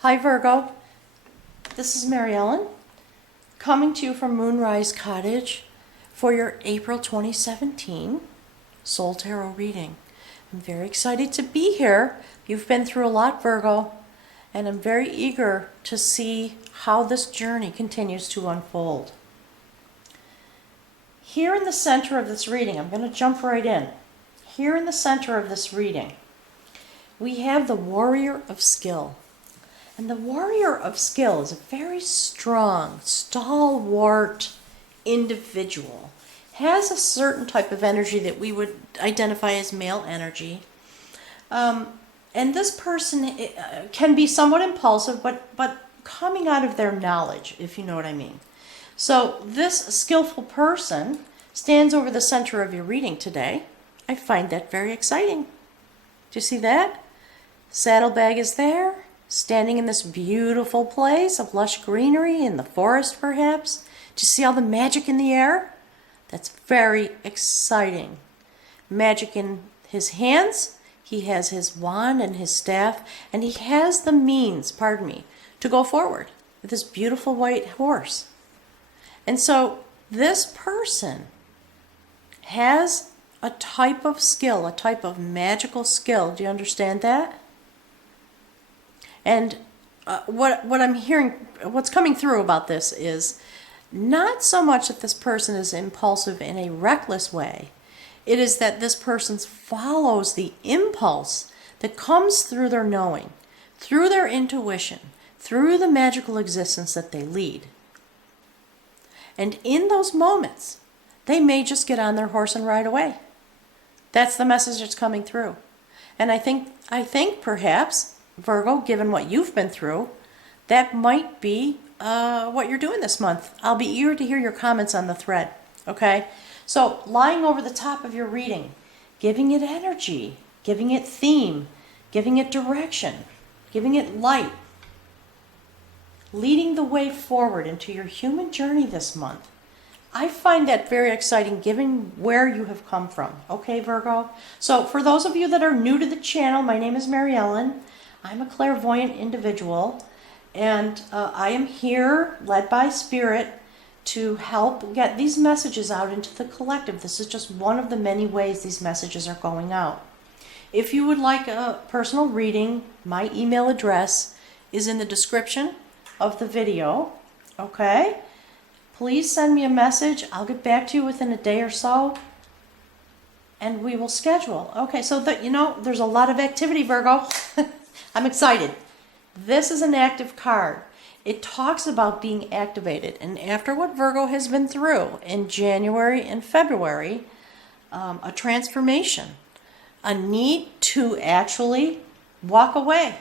Hi Virgo, this is Mary Ellen coming to you from Moonrise Cottage for your April 2017 Soul Tarot reading. I'm very excited to be here. You've been through a lot, Virgo, and I'm very eager to see how this journey continues to unfold. Here in the center of this reading, I'm going to jump right in. Here in the center of this reading, we have the Warrior of Skill. And the Warrior of Skill is a very strong, stalwart individual. Has a certain type of energy that we would identify as male energy. And this person can be somewhat impulsive, but coming out of their knowledge, if you know what I mean. So this skillful person stands over the center of your reading today. I find that very exciting. Do you see that? Saddlebag is there, standing in this beautiful place of lush greenery in the forest, perhaps. Do you see all the magic in the air? That's very exciting. Magic in his hands. He has his wand and his staff, and he has the means, to go forward with this beautiful white horse. And so this person has a type of skill, a type of magical skill. Do you understand that? And what I'm hearing, what's coming through about this is not so much that this person is impulsive in a reckless way. It is that this person follows the impulse that comes through their knowing, through their intuition, through the magical existence that they lead. And in those moments, they may just get on their horse and ride away. That's the message that's coming through. And I think perhaps, Virgo, given what you've been through, that might be what you're doing this month. I'll be eager to hear your comments on the thread, okay? So lying over the top of your reading, giving it energy, giving it theme, giving it direction, giving it light, leading the way forward into your human journey this month. I find that very exciting given where you have come from, okay, Virgo? So for those of you that are new to the channel, my name is Mary Ellen. I'm a clairvoyant individual, and I am here, led by Spirit, to help get these messages out into the collective. This is just one of the many ways these messages are going out. If you would like a personal reading, my email address is in the description of the video, okay? Please send me a message. I'll get back to you within a day or so, and we will schedule. Okay, so there's a lot of activity, Virgo. I'm excited. This is an active card. It talks about being activated. And after what Virgo has been through in January and February, a transformation, a need to actually walk away,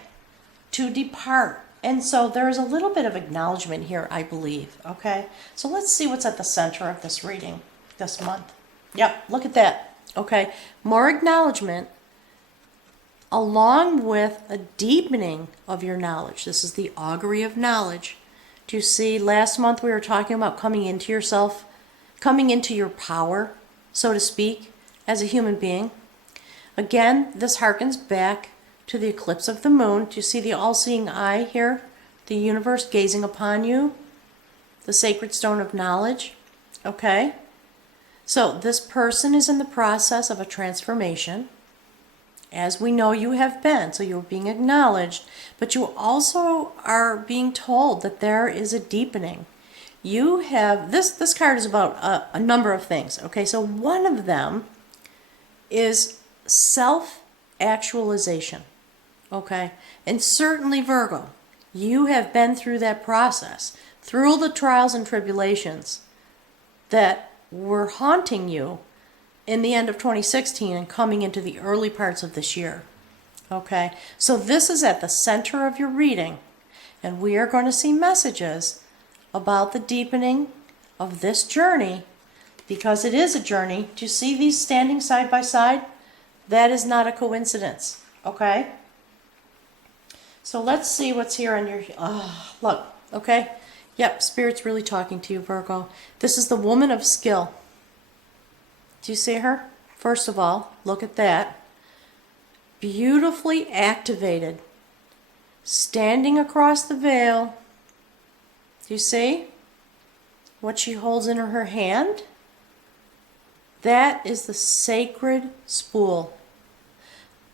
to depart. And so there is a little bit of acknowledgement here, I believe. Okay, so let's see what's at the center of this reading this month. Yep, look at that. Okay, more acknowledgement, along with a deepening of your knowledge. This is the augury of knowledge. Do you see, last month we were talking about coming into yourself, coming into your power, so to speak, as a human being. Again, this harkens back to the eclipse of the moon. Do you see the all-seeing eye here? The universe gazing upon you. The sacred stone of knowledge. Okay? So this person is in the process of a transformation, as we know you have been. So you're being acknowledged, but you also are being told that there is a deepening. You have, this card is about a number of things. Okay, so one of them is self-actualization. Okay, and certainly Virgo, you have been through that process, through the trials and tribulations that were haunting you in the end of 2016 and coming into the early parts of this year. Okay, so this is at the center of your reading, and we are going to see messages about the deepening of this journey, because it is a journey. Do you see these standing side by side? That is not a coincidence. Okay, so let's see what's here on your look. Okay, yep, Spirit's really talking to you, Virgo. This is the woman of skill. Do you see her? First of all, look at that. Beautifully activated, standing across the veil. Do you see what she holds in her hand? That is the sacred spool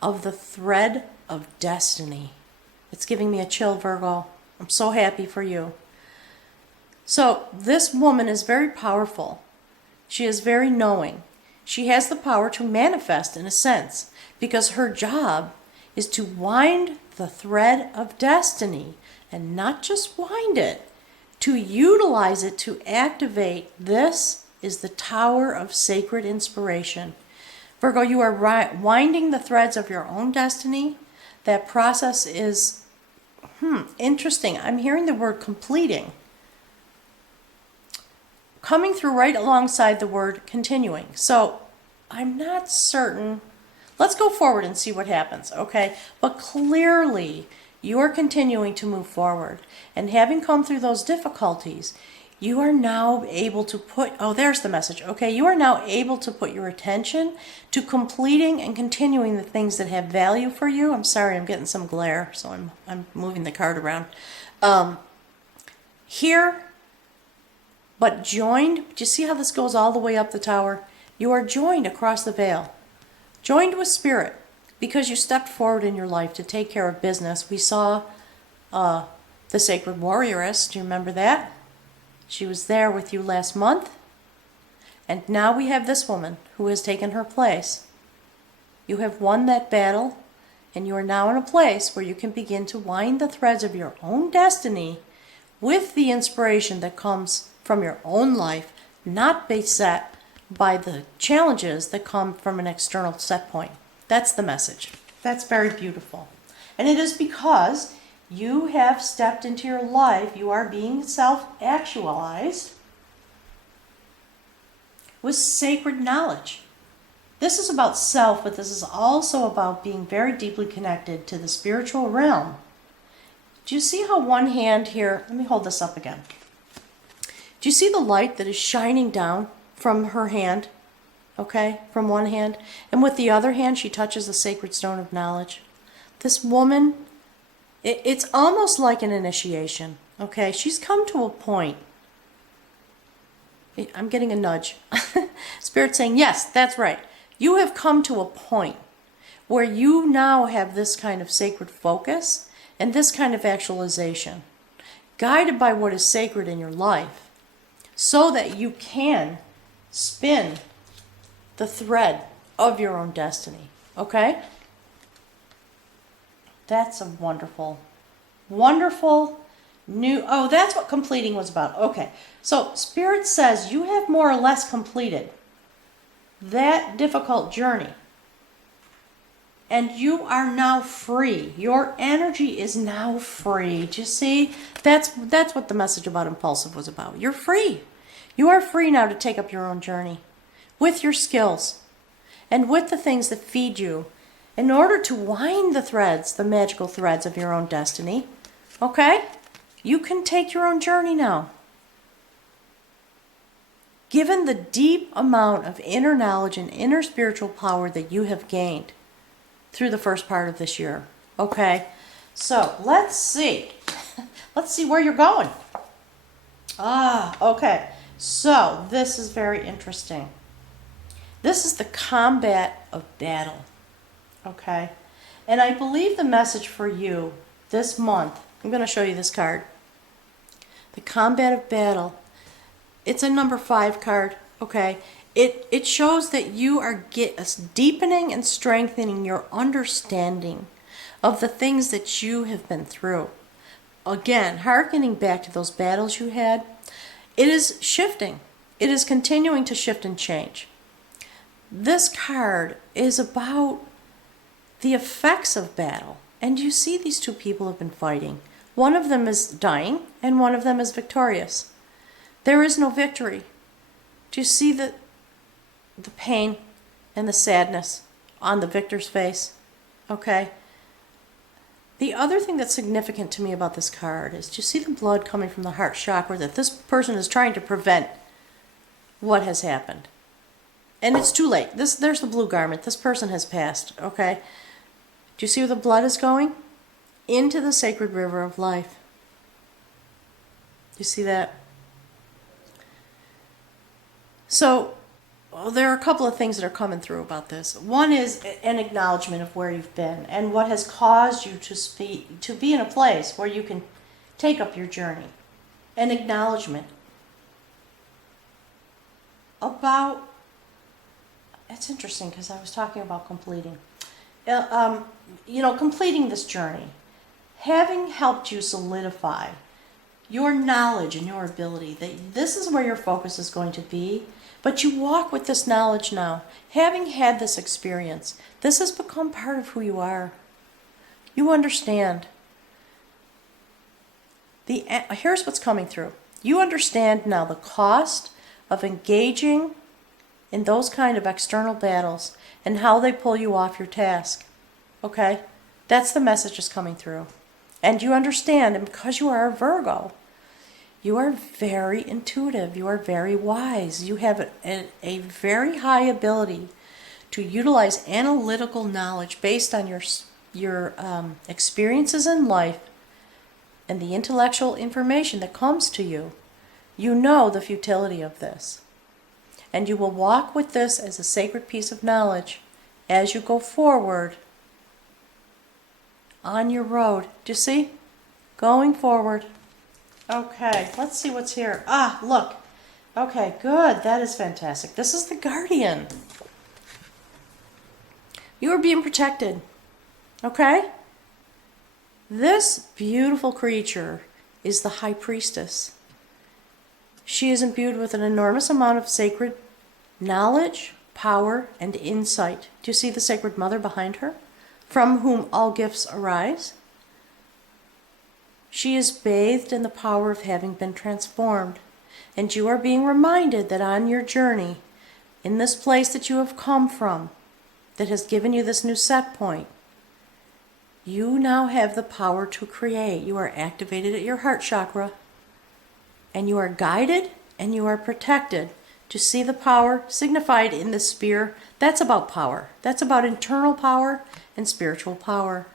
of the thread of destiny. It's giving me a chill, Virgo. I'm so happy for you. So this woman is very powerful. She is very knowing. She has the power to manifest in a sense, because her job is to wind the thread of destiny, and not just wind it, to utilize it to activate. This is the tower of sacred inspiration. Virgo, you are winding the threads of your own destiny. That process is interesting. I'm hearing the word completing coming through right alongside the word continuing. So I'm not certain. Let's go forward and see what happens, okay? But clearly, you are continuing to move forward. And having come through those difficulties, you are now able to put, oh, there's the message, okay? You are now able to put your attention to completing and continuing the things that have value for you. I'm sorry, I'm getting some glare, so I'm moving the card around. Here, but joined, do you see how this goes all the way up the tower? You are joined across the veil. Joined with spirit, because you stepped forward in your life to take care of business. We saw the Sacred Warrioress. Do you remember that? She was there with you last month. And now we have this woman who has taken her place. You have won that battle, and you are now in a place where you can begin to wind the threads of your own destiny with the inspiration that comes from your own life, not beset by the challenges that come from an external set point. That's the message. That's very beautiful. And it is because you have stepped into your life, you are being self-actualized with sacred knowledge. This is about self, but this is also about being very deeply connected to the spiritual realm. Do you see how one hand here, let me hold this up again. Do you see the light that is shining down from her hand? Okay, from one hand. And with the other hand, she touches the sacred stone of knowledge. This woman, it's almost like an initiation. Okay, she's come to a point. I'm getting a nudge. Spirit saying, yes, that's right. You have come to a point where you now have this kind of sacred focus and this kind of actualization, guided by what is sacred in your life, so that you can spin the thread of your own destiny. Okay? That's a wonderful, wonderful new... Oh, that's what completing was about. Okay. So Spirit says you have more or less completed that difficult journey. And you are now free. Your energy is now free. Do you see? That's what the message about impulsive was about. You're free. You are free now to take up your own journey with your skills and with the things that feed you in order to wind the threads, the magical threads of your own destiny. Okay? You can take your own journey now. Given the deep amount of inner knowledge and inner spiritual power that you have gained through the first part of this year. Okay? So, let's see. Let's see where you're going. Okay. So, this is very interesting. This is the combat of battle. Okay? And I believe the message for you this month, I'm going to show you this card. The combat of battle. It's a number 5 card. Okay? It shows that you are deepening and strengthening your understanding of the things that you have been through. Again, hearkening back to those battles you had, it is shifting. It is continuing to shift and change. This card is about the effects of battle. And you see these two people have been fighting. One of them is dying and one of them is victorious. There is no victory. Do you see the pain and the sadness on the victor's face? Okay? The other thing that's significant to me about this card is, do you see the blood coming from the heart chakra, that this person is trying to prevent what has happened? And it's too late. There's the blue garment. This person has passed, okay? Do you see where the blood is going? into the sacred river of life. You see that? So there are a couple of things that are coming through about this. One is an acknowledgement of where you've been and what has caused you to be in a place where you can take up your journey. An acknowledgement about, it's interesting because I was talking about completing. Completing this journey, having helped you solidify your knowledge and your ability, that this is where your focus is going to be, but you walk with this knowledge now. Having had this experience, this has become part of who you are. You understand. Here's what's coming through. You understand now the cost of engaging in those kind of external battles and how they pull you off your task. Okay? That's the message that's coming through. And you understand, and because you are a Virgo, you are very intuitive. You are very wise. You have a very high ability to utilize analytical knowledge based on your experiences in life and the intellectual information that comes to you. You know the futility of this. And you will walk with this as a sacred piece of knowledge as you go forward on your road. Do you see? Going forward. Okay, let's see what's here. Ah, look. Okay, good. That is fantastic. This is the Guardian. You are being protected. Okay? This beautiful creature is the High Priestess. She is imbued with an enormous amount of sacred knowledge, power, and insight. Do you see the Sacred Mother behind her, from whom all gifts arise? She is bathed in the power of having been transformed, and you are being reminded that on your journey, in this place that you have come from, that has given you this new set point, you now have the power to create. You are activated at your heart chakra, and you are guided and you are protected. To see the power signified in the spear, that's about power. That's about internal power and spiritual power.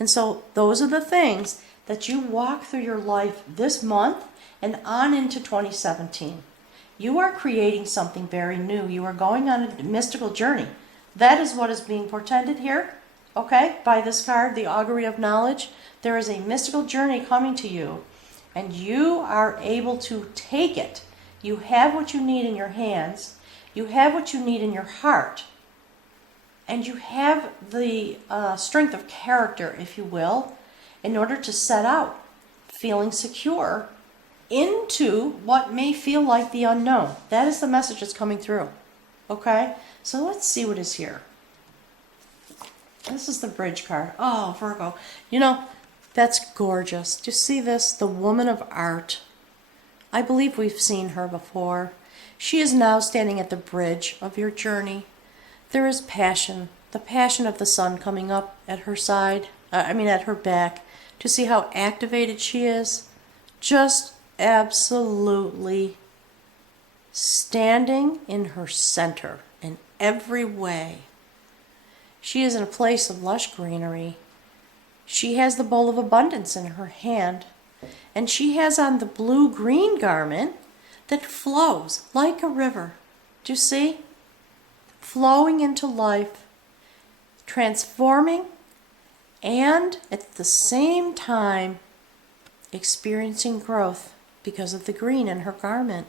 And so those are the things that you walk through your life this month and on into 2017. You are creating something very new. You are going on a mystical journey. That is what is being portended here, okay, by this card, the Augury of Knowledge. There is a mystical journey coming to you, and you are able to take it. You have what you need in your hands. You have what you need in your heart. And you have the strength of character, if you will, in order to set out feeling secure into what may feel like the unknown. That is the message that's coming through. Okay? So let's see what is here. This is the bridge card. Oh, Virgo. You know, that's gorgeous. Do you see this? The woman of art. I believe we've seen her before. She is now standing at the bridge of your journey. There is passion, the passion of the sun coming up at her side, at her back, to see how activated she is. Just absolutely standing in her center in every way. She is in a place of lush greenery. She has the bowl of abundance in her hand, and she has on the blue-green garment that flows like a river. Do you see? Flowing into life, transforming, and at the same time experiencing growth because of the green in her garment.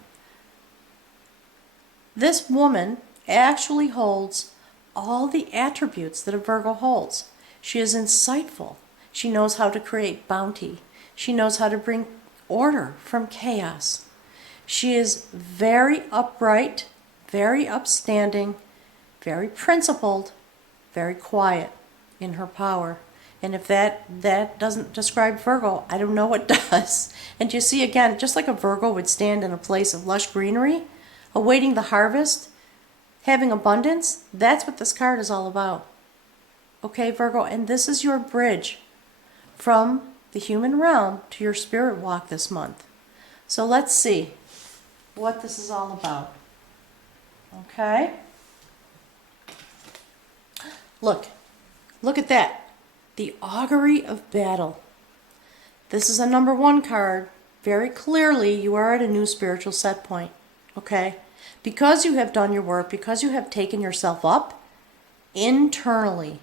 This woman actually holds all the attributes that a Virgo holds. She is insightful. She knows how to create bounty. She knows how to bring order from chaos. She is very upright, very upstanding, very principled, very quiet in her power. And if that doesn't describe Virgo, I don't know what does. And you see, again, just like a Virgo would stand in a place of lush greenery, awaiting the harvest, having abundance, that's what this card is all about. Okay, Virgo, and this is your bridge from the human realm to your spirit walk this month. So let's see what this is all about. Okay? Look at that. The Augury of Battle. This is a number 1 card. Very clearly, you are at a new spiritual set point. Okay? Because you have done your work, because you have taken yourself up internally,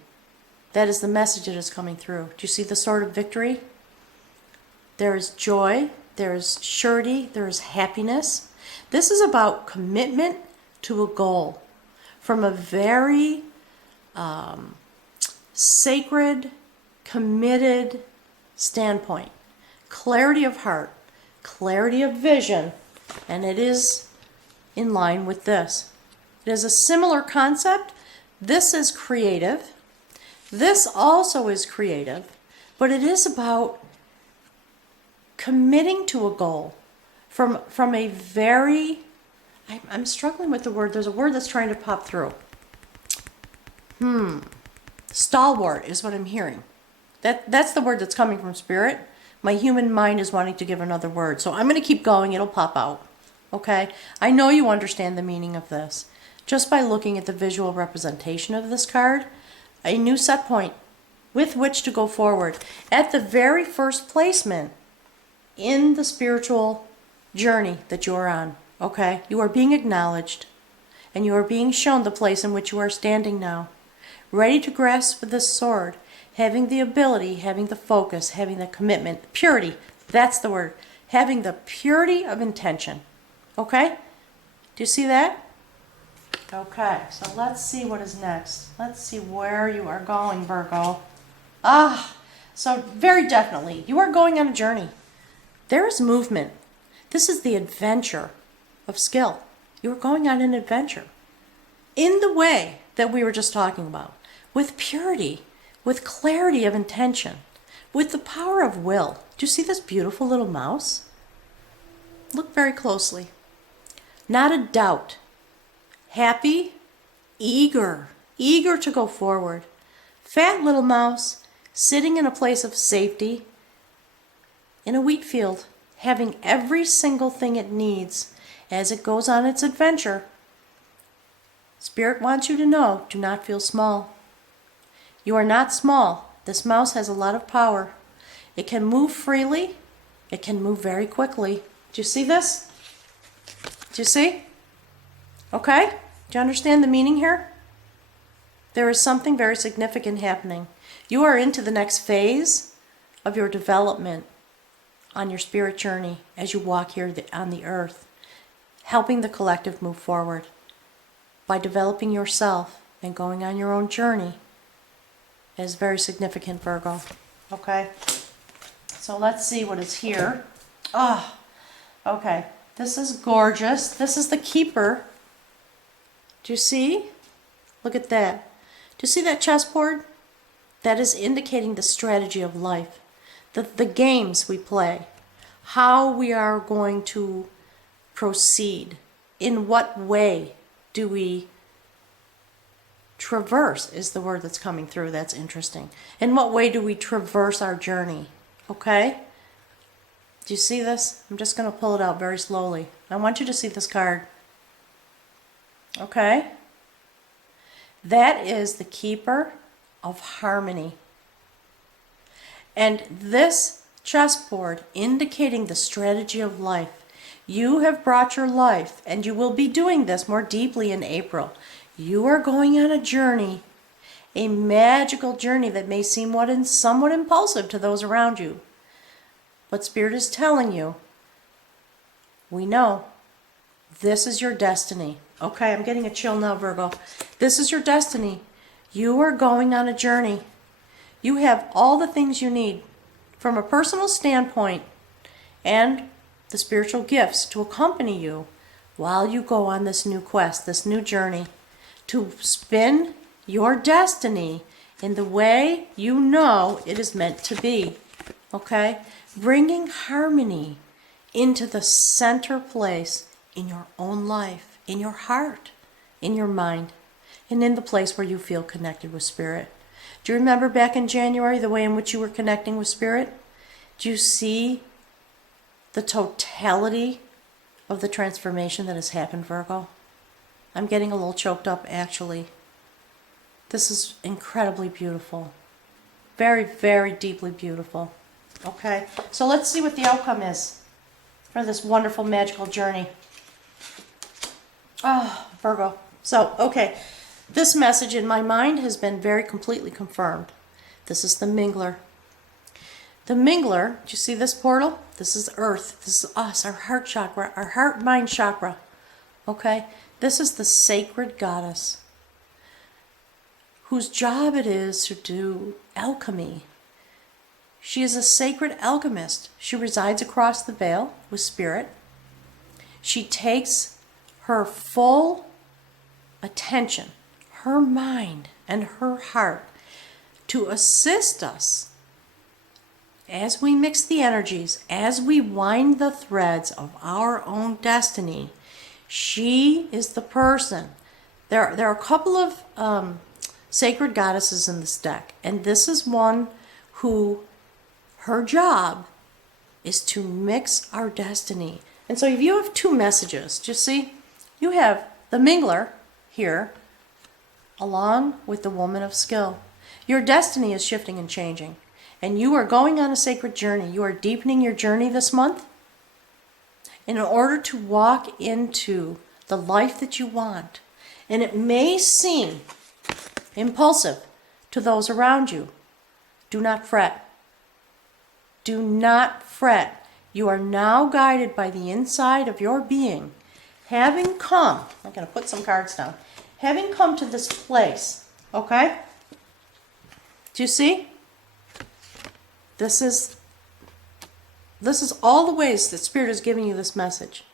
that is the message that is coming through. Do you see the sword of victory? There is joy, there is surety, there is happiness. This is about commitment to a goal from a very sacred, committed standpoint. Clarity of heart, clarity of vision, and it is in line with this. It is a similar concept. This is creative. This also is creative, but it is about committing to a goal from a very, I'm struggling with the word. There's a word that's trying to pop through. Stalwart is what I'm hearing. That's the word that's coming from Spirit. My human mind is wanting to give another word. So I'm going to keep going. It'll pop out. Okay? I know you understand the meaning of this. Just by looking at the visual representation of this card, a new set point with which to go forward. At the very first placement in the spiritual journey that you're on. Okay? You are being acknowledged. And you are being shown the place in which you are standing now. Ready to grasp this sword. Having the ability, having the focus, having the commitment, purity, that's the word. Having the purity of intention. Okay? Do you see that? Okay, so let's see what is next. Let's see where you are going, Virgo. So very definitely, you are going on a journey. There is movement. This is the adventure of skill. You are going on an adventure. In the way that we were just talking about. With purity. With clarity of intention, with the power of will. Do you see this beautiful little mouse? Look very closely. Not a doubt. Happy, eager to go forward. Fat little mouse, sitting in a place of safety, in a wheat field, having every single thing it needs as it goes on its adventure. Spirit wants you to know, do not feel small. You are not small. This mouse has a lot of power. It can move freely. It can move very quickly. Do you see this? Do you see? Okay? Do you understand the meaning here? There is something very significant happening. You are into the next phase of your development on your spirit journey as you walk here on the earth, helping the collective move forward by developing yourself and going on your own journey. Is very significant, Virgo. Okay? So let's see what is here. Okay. This is gorgeous. This is the Keeper. Do you see? Look at that. Do you see that chessboard? That is indicating the strategy of life. The games we play. How we are going to proceed. In what way do we traverse is the word that's coming through. That's interesting. In what way do we traverse our journey? Okay? Do you see this? I'm just going to pull it out very slowly. I want you to see this card. Okay? That is the Keeper of Harmony. And this chessboard indicating the strategy of life. You have brought your life, and you will be doing this more deeply in April. You are going on a journey, a magical journey that may seem somewhat impulsive to those around you. But Spirit is telling you, we know, this is your destiny. Okay, I'm getting a chill now, Virgo. This is your destiny. You are going on a journey. You have all the things you need from a personal standpoint and the spiritual gifts to accompany you while you go on this new quest, this new journey. To spin your destiny in the way you know it is meant to be. Okay? Bringing harmony into the center place in your own life, in your heart, in your mind, and in the place where you feel connected with Spirit. Do you remember back in January the way in which you were connecting with Spirit? Do you see the totality of the transformation that has happened, Virgo? I'm getting a little choked up, actually. This is incredibly beautiful. Very, very deeply beautiful. Okay, so let's see what the outcome is for this wonderful magical journey. Oh, Virgo. So, okay, this message in my mind has been very completely confirmed. This is the Mingler. The Mingler, do you see this portal? This is Earth. This is us, our heart chakra, our heart-mind chakra. Okay? This is the sacred goddess whose job it is to do alchemy. She is a sacred alchemist. She resides across the veil with spirit. She takes her full attention, her mind, and her heart to assist us as we mix the energies, as we wind the threads of our own destiny. She is the person. There are a couple of sacred goddesses in this deck, and this is one who, her job is to mix our destiny. And so if you have two messages, just see, you have the Mingler here, along with the Woman of Skill. Your destiny is shifting and changing, and you are going on a sacred journey. You are deepening your journey this month in order to walk into the life that you want. And it may seem impulsive to those around you. Do not fret. Do not fret. You are now guided by the inside of your being. Having come, I'm going to put some cards down. Having come to this place, okay? Do you see? This is all the ways that Spirit is giving you this message.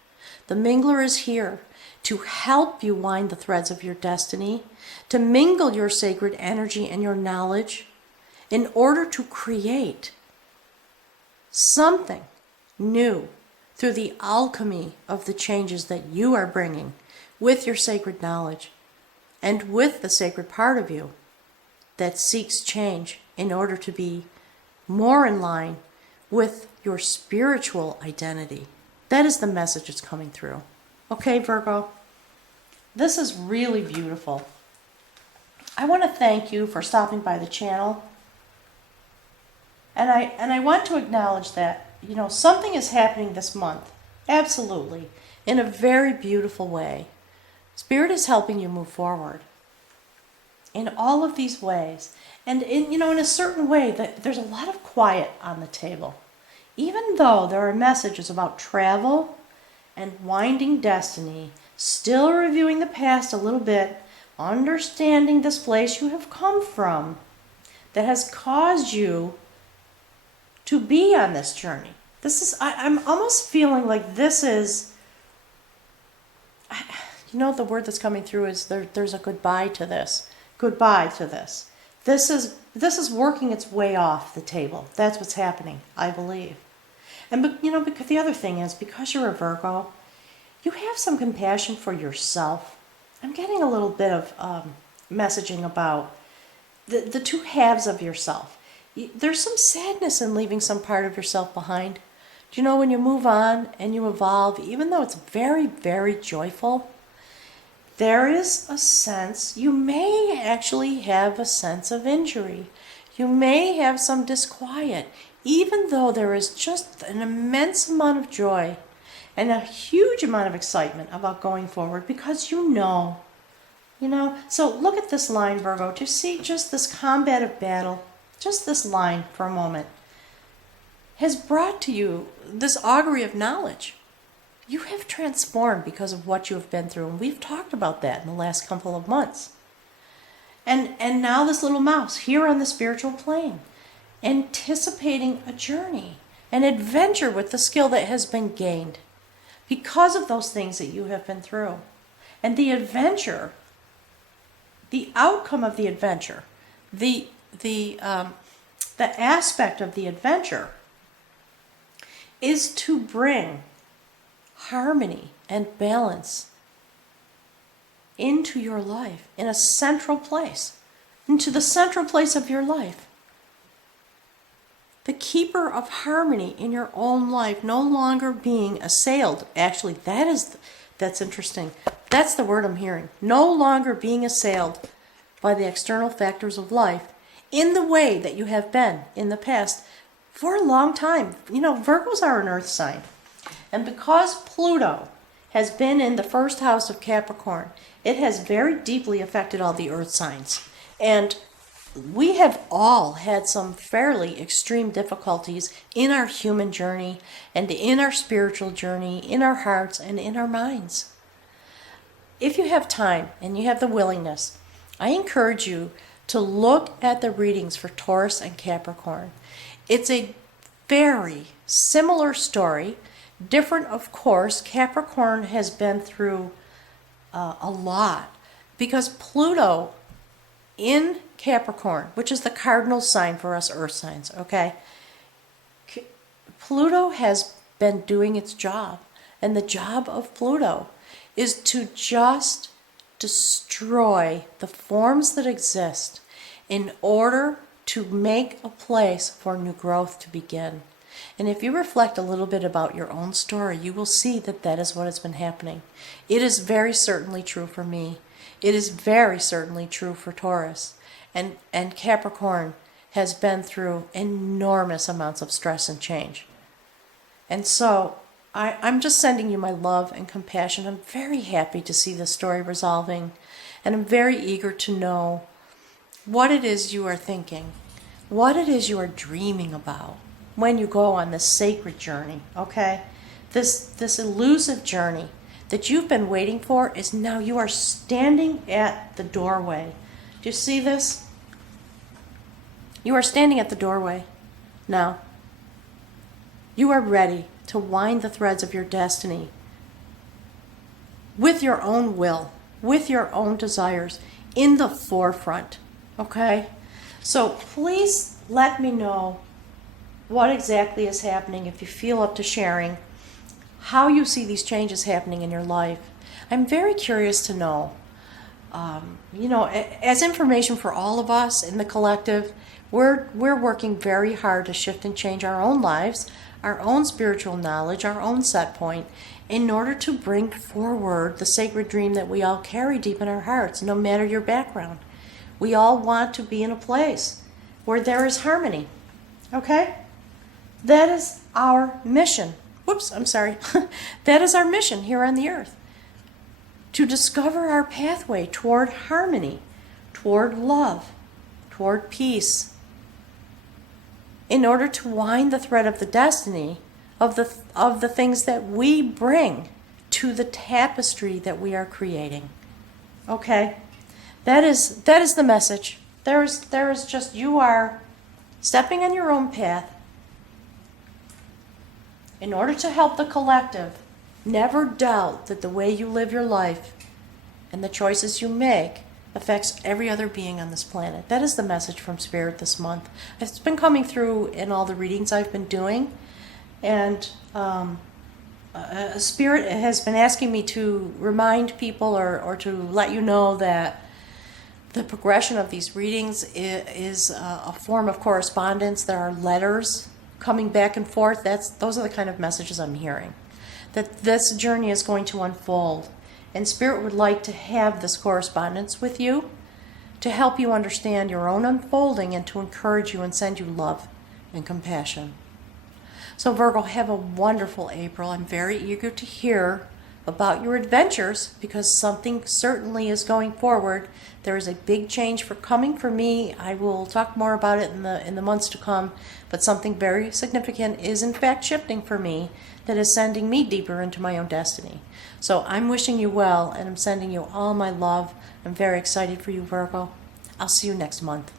The Mingler is here to help you wind the threads of your destiny, to mingle your sacred energy and your knowledge in order to create something new through the alchemy of the changes that you are bringing with your sacred knowledge and with the sacred part of you that seeks change in order to be more in line with your spiritual identity. That is the message that's coming through. Okay, Virgo, this is really beautiful. I want to thank you for stopping by the channel. And I want to acknowledge that, you know, something is happening this month, absolutely, in a very beautiful way. Spirit is helping you move forward in all of these ways. And in a certain way, that there's a lot of quiet on the table. Even though there are messages about travel and winding destiny, still reviewing the past a little bit, understanding this place you have come from that has caused you to be on this journey. I'm almost feeling like this is, the word that's coming through is there's a goodbye to this. Goodbye to this. This is working its way off the table. That's what's happening, I believe. And because the other thing is, because you're a Virgo, you have some compassion for yourself. I'm getting a little bit of messaging about the two halves of yourself. There's some sadness in leaving some part of yourself behind. Do you know, when you move on and you evolve, even though it's very, very joyful, there is a sense, you may actually have a sense of injury. You may have some disquiet, even though there is just an immense amount of joy and a huge amount of excitement about going forward, because you know. So look at this line, Virgo. Do you see just this combative battle? Just this line for a moment has brought to you this augury of knowledge. You have transformed because of what you have been through, and we've talked about that in the last couple of months. And now this little mouse here on the spiritual plane, anticipating a journey, an adventure with the skill that has been gained because of those things that you have been through. And the adventure, the outcome of the adventure, the aspect of the adventure is to bring harmony and balance into your life, in a central place, into the central place of your life. The keeper of harmony in your own life, no longer being assailed. Actually, that's interesting. That's the word I'm hearing. No longer being assailed by the external factors of life, in the way that you have been in the past for a long time. You know, Virgos are an earth sign. And because Pluto has been in the first house of Capricorn, it has very deeply affected all the earth signs. And we have all had some fairly extreme difficulties in our human journey and in our spiritual journey, in our hearts and in our minds. If you have time and you have the willingness, I encourage you to look at the readings for Taurus and Capricorn. It's a very similar story. Different, of course. Capricorn has been through a lot because Pluto in Capricorn, which is the cardinal sign for us earth signs, okay? Pluto has been doing its job, and the job of Pluto is to just destroy the forms that exist in order to make a place for new growth to begin. And if you reflect a little bit about your own story, you will see that that is what has been happening. It is very certainly true for me. It is very certainly true for Taurus. And Capricorn has been through enormous amounts of stress and change. And so I'm just sending you my love and compassion. I'm very happy to see this story resolving. And I'm very eager to know what it is you are thinking, what it is you are dreaming about when you go on this sacred journey, okay? This elusive journey that you've been waiting for is now you are standing at the doorway. Do you see this? You are standing at the doorway now. You are ready to wind the threads of your destiny with your own will, with your own desires in the forefront, okay? So please let me know what exactly is happening, if you feel up to sharing, how you see these changes happening in your life. I'm very curious to know, as information for all of us in the collective, we're working very hard to shift and change our own lives, our own spiritual knowledge, our own set point, in order to bring forward the sacred dream that we all carry deep in our hearts, no matter your background. We all want to be in a place where there is harmony, okay? That is our mission. Whoops, I'm sorry. That is our mission here on the earth. To discover our pathway toward harmony, toward love, toward peace, in order to wind the thread of the destiny of the things that we bring to the tapestry that we are creating. Okay? That is the message. There is just, you are stepping on your own path in order to help the collective. Never doubt that the way you live your life and the choices you make affects every other being on this planet. That is the message from Spirit this month. It's been coming through in all the readings I've been doing, and Spirit has been asking me to remind people or to let you know that the progression of these readings is a form of correspondence. There are letters coming back and forth. Those are the kind of messages I'm hearing. That this journey is going to unfold. And Spirit would like to have this correspondence with you to help you understand your own unfolding and to encourage you and send you love and compassion. So Virgo, have a wonderful April. I'm very eager to hear about your adventures because something certainly is going forward. There is a big change coming for me. I will talk more about it in the months to come, but something very significant is in fact shifting for me that is sending me deeper into my own destiny. So I'm wishing you well, and I'm sending you all my love. I'm very excited for you, Virgo. I'll see you next month.